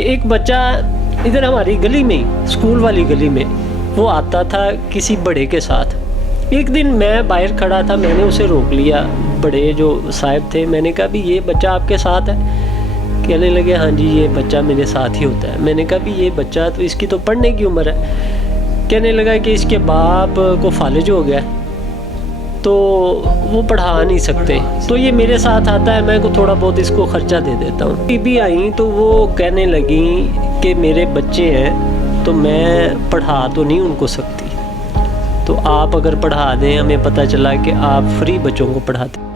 کہ ایک بچہ ادھر ہماری گلی میں اسکول والی گلی میں وہ آتا تھا کسی بڑے کے ساتھ. ایک دن میں باہر کھڑا تھا, میں نے اسے روک لیا, بڑے جو صاحب تھے, میں نے کہا بھی یہ بچہ آپ کے ساتھ ہے؟ کہنے لگے ہاں جی یہ بچہ میرے ساتھ ہی ہوتا ہے. میں نے کہا بھی یہ بچہ تو اس کی تو پڑھنے کی عمر ہے. کہنے لگا کہ اس کے باپ کو فالج ہو گیا تو وہ پڑھا نہیں سکتے, تو یہ میرے ساتھ آتا ہے, میں کو تھوڑا بہت اس کو خرچہ دے دیتا ہوں. بی بی آئیں تو وہ کہنے لگیں کہ میرے بچے ہیں تو میں پڑھا تو نہیں ان کو سکتی, تو آپ اگر پڑھا دیں, ہمیں پتہ چلا کہ آپ فری بچوں کو پڑھاتے.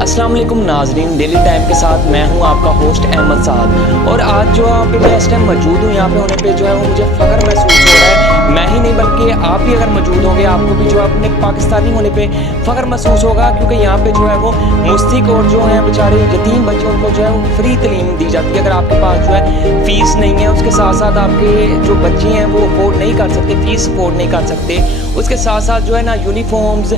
السلام علیکم ناظرین, ڈیلی ٹائم کے ساتھ میں ہوں آپ کا ہوسٹ احمد سعد. اور آج جو آپ پہ میں اس ٹائم موجود ہوں, یہاں پہ ہونے پہ جو ہے وہ مجھے فخر محسوس ہو رہا ہے. میں ہی نہیں بلکہ آپ بھی اگر موجود ہوں گے آپ کو بھی جو ہے اپنے پاکستانی ہونے پہ فخر محسوس ہوگا, کیونکہ یہاں پہ جو ہے وہ مستحق اور جو ہیں بیچارے یتیم بچوں کو جو ہے وہ فری تعلیم دی جاتی ہے. اگر آپ کے پاس جو ہے فیس نہیں ہے, اس کے ساتھ ساتھ آپ کے جو بچے ہیں وہ افورڈ نہیں کر سکتے, فیس افورڈ نہیں کر سکتے, اس کے ساتھ ساتھ جو ہے نا یونیفارمز,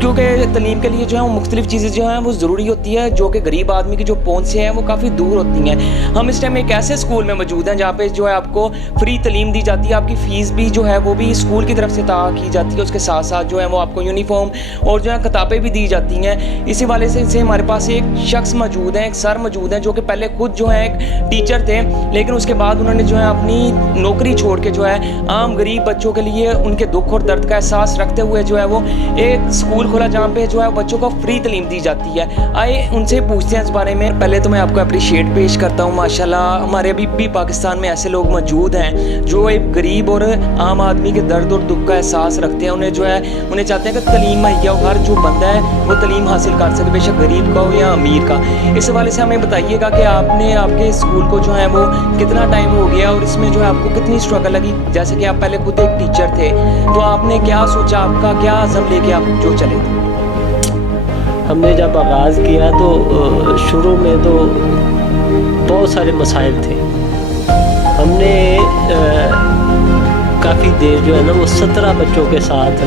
کیونکہ تعلیم کے لیے جو ہے وہ مختلف چیزیں جو ہیں وہ ضروری ہوتی ہے جو کہ غریب آدمی کی جو پہنچ سے ہیں وہ کافی دور ہوتی ہیں. ہم اس ٹائم ایک ایسے اسکول میں موجود ہیں جہاں پہ جو ہے آپ کو فری تعلیم دی جاتی ہے, آپ کی فیس بھی جو ہے وہ بھی اسکول کی طرف سے ادا کی جاتی ہے, اس کے ساتھ ساتھ جو ہے وہ آپ کو یونیفارم اور جو ہے کتابیں بھی دی جاتی ہیں. اسی والے سے ہمارے پاس ایک شخص موجود ہیں, ایک سر موجود ہیں جو کہ پہلے خود جو ہے ایک ٹیچر تھے, لیکن اس کے بعد انہوں نے جو ہے اپنی نوکری چھوڑ کے جو ہے عام غریب بچوں کے لیے ان کے دکھ اور درد کا احساس رکھتے ہوئے جو ہے وہ ایک اسکول کھولا جہاں پہ جو ہے بچوں کو فری تعلیم دی جاتی ہے. آئے ان سے پوچھتے ہیں اس بارے میں. پہلے تو میں آپ کو اپریشیٹ پیش کرتا ہوں, ماشاءاللہ ہمارے ابھی بھی پاکستان میں ایسے لوگ موجود ہیں جو ایک غریب اور عام آدمی کے درد اور دکھ کا احساس رکھتے ہیں. انہیں جو ہے انہیں چاہتے ہیں کہ تعلیم مہیا ہو, ہر جو بندہ ہے وہ تعلیم حاصل کر سکے, بے شک غریب کا ہو یا امیر کا. اس حوالے سے ہمیں بتائیے گا کہ آپ نے آپ کے اسکول کو جو ہے وہ کتنا ٹائم ہو گیا اور اس میں جو ہے آپ کو کتنی اسٹرگل لگی. جیسے کہ آپ پہلے خود ایک ٹیچر تھے تو آپ نے کیا سوچا, آپ کا کیا عزم لے کے آپ جو چلے تھے؟ ہم نے جب آغاز کیا تو شروع میں تو بہت سارے مسائل تھے. ہم نے کافی دیر جو ہے نا وہ 17 بچوں کے ساتھ,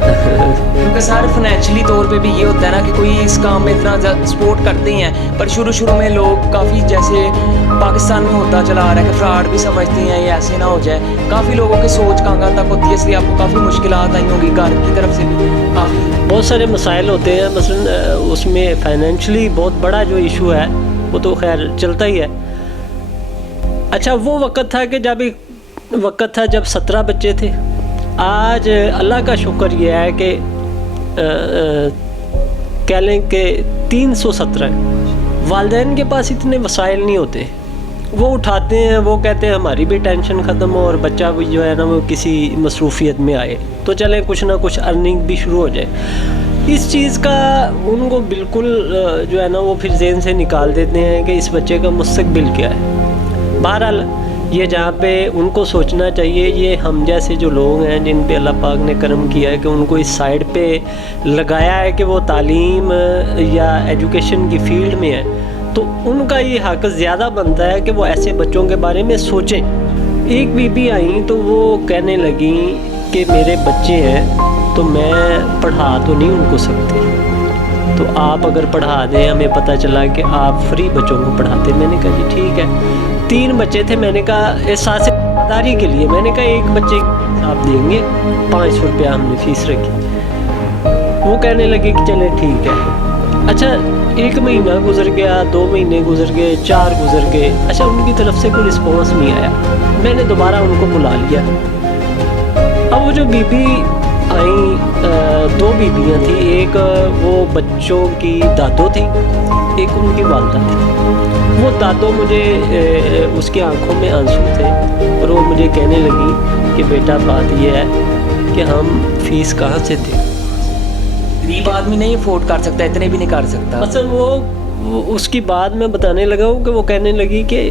کیونکہ سر فائنینشلی طور پہ بھی یہ ہوتا ہے نا کہ کوئی اس کام میں اتنا سپورٹ کرتے ہیں, پر شروع میں لوگ کافی جیسے پاکستان میں ہوتا چلا آ رہا ہے کہ فراڈ بھی سمجھتے ہیں یہ ایسے نہ ہو جائے, کافی لوگوں کی سوچ کہاں تک ہوتی ہے, اس لیے آپ کو کافی مشکلات آئی ہوں گی گھر کی طرف سے بھی. بہت سارے مسائل ہوتے ہیں. مثلا اس میں فائنینشلی بہت بڑا جو ایشو ہے وہ تو خیر چلتا ہی ہے. اچھا وہ وقت تھا کہ جب 17 بچے تھے. آج اللہ کا شکر یہ ہے کہ کہہ لیں کہ 317. والدین کے پاس اتنے وسائل نہیں ہوتے, وہ اٹھاتے ہیں, وہ کہتے ہیں ہماری بھی ٹینشن ختم ہو اور بچہ بھی جو ہے نا وہ کسی مصروفیت میں آئے تو چلیں کچھ نہ کچھ ارننگ بھی شروع ہو جائے. اس چیز کا ان کو بالکل جو ہے نا وہ پھر ذہن سے نکال دیتے ہیں کہ اس بچے کا مستقبل کیا ہے. بہرحال یہ جہاں پہ ان کو سوچنا چاہیے, یہ ہم جیسے جو لوگ ہیں جن پہ اللہ پاک نے کرم کیا ہے کہ ان کو اس سائڈ پہ لگایا ہے کہ وہ تعلیم یا ایجوکیشن کی فیلڈ میں ہے, تو ان کا یہ حق زیادہ بنتا ہے کہ وہ ایسے بچوں کے بارے میں سوچیں. ایک بی بی آئیں تو وہ کہنے لگیں کہ میرے بچے ہیں تو میں پڑھا تو نہیں ان کو سکتی, تو آپ اگر پڑھا دیں, ہمیں پتہ چلا کہ آپ فری بچوں کو پڑھاتے. میں نے کہا جی ٹھیک ہے. 3 بچے تھے. میں نے کہا احساس داری کے لیے میں نے کہا ایک بچے آپ دیں گے 500 روپیہ ہم نے فیس رکھی. وہ کہنے لگے کہ چلے ٹھیک ہے. اچھا 1 مہینہ گزر گیا, 2 مہینے گزر گئے, 4 گزر گئے. اچھا ان کی طرف سے کوئی رسپانس نہیں آیا. میں نے دوبارہ ان کو بلا لیا. اب وہ جو بی بی آئیں 2 بیویاں تھیں, ایک وہ بچوں کی دادو تھی, ایک ان کی والدہ تھی. وہ دادو مجھے اس کی آنکھوں میں آنسو تھے اور وہ مجھے کہنے لگی کہ بیٹا بات یہ ہے کہ ہم فیس کہاں سے دیں. غریب آدمی نہیں افورڈ کر سکتا, اتنے بھی نہیں کر سکتا. اصل وہ اس کی بات میں بتانے لگا ہوں کہ وہ کہنے لگی کہ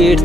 8